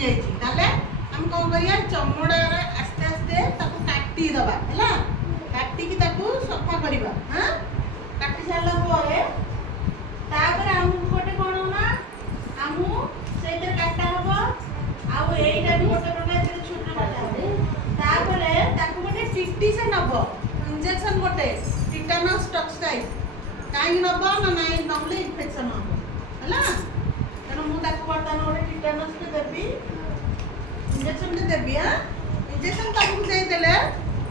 जाइए ताले हम कौन करिया चमड़ा आस्ते आस्ते ताको काटी दबा हैला काटी की ताको सफा करबा हां काटी सारला परे तापर हम कोटे कोन ना हम सेते काटा हबो आउ एइटा भी कोटे कोन एते छोटा काटा हबो तापर ताको कोटे टिट्टी से नबो इंजेक्शन कोटे टिटानस टॉक्साइड काई नबो ना नाइ नबले इन्फेक्शन हबो हैला तेणु मु ताको बर्तमान गोटे टिटानस के देबी इंजेक्शन के देबी हां इंजेक्शन ताको दे देले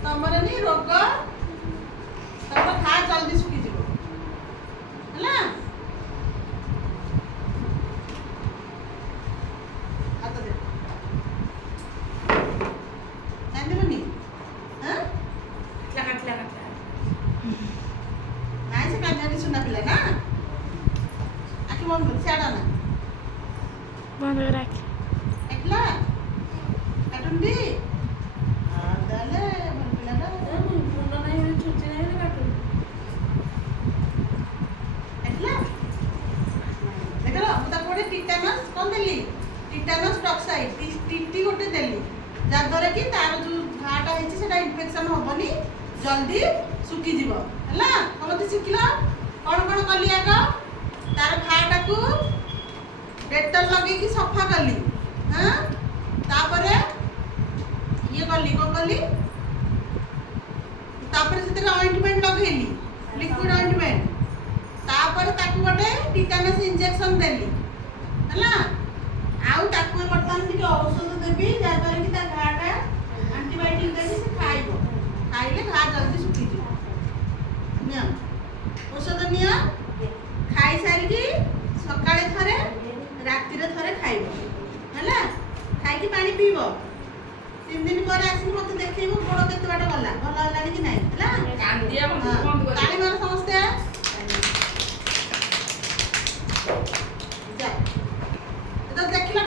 तमरे नि रोग तब खा जल्दी सुखी जीवो हैला हाथ दे कांदे बनी हां लगा नाइ से कांदे सुना पिला ना आखि बंद कर छाड़ा ना बंद कर आखि एकला काटुंडी दाले मन पिला ना मुंडा नाही होई छुची नाही ना काटुन एकला देखलो मुता कोडे टिटानस कोन देली टिटानस टॉक्साइड टीटी गोटे देली जा द्वारा कि तार जो घाटा हेछि सेटा इन्फेक्शन होबनी जल्दी सुखी जीवो हला हमते सिखिला कोन कली आगा तार घाटा को डेटल लगे कि सफा कली हां तापरे ये कली को कली तापरे सेते ऑइंटमेंट लगेली लिक्विड ऑइंटमेंट तापरे ताकू गोटे टिटानस इंजेक्शन देली हला आउ ताकू बर्तमान टिके औषध देबी जा द्वारा कि ता घाटा एंटीबायोटिक देबी से खाइबो खाइले घा जल्दी सुखी जीवो निया औषध निया खाई सारी कि सकाळे थरे राति रे थरे खाइबो हला खाई कि पानी पीबो 3 दिन पर आसी मते देखैबो गोड़ केते बाटा गला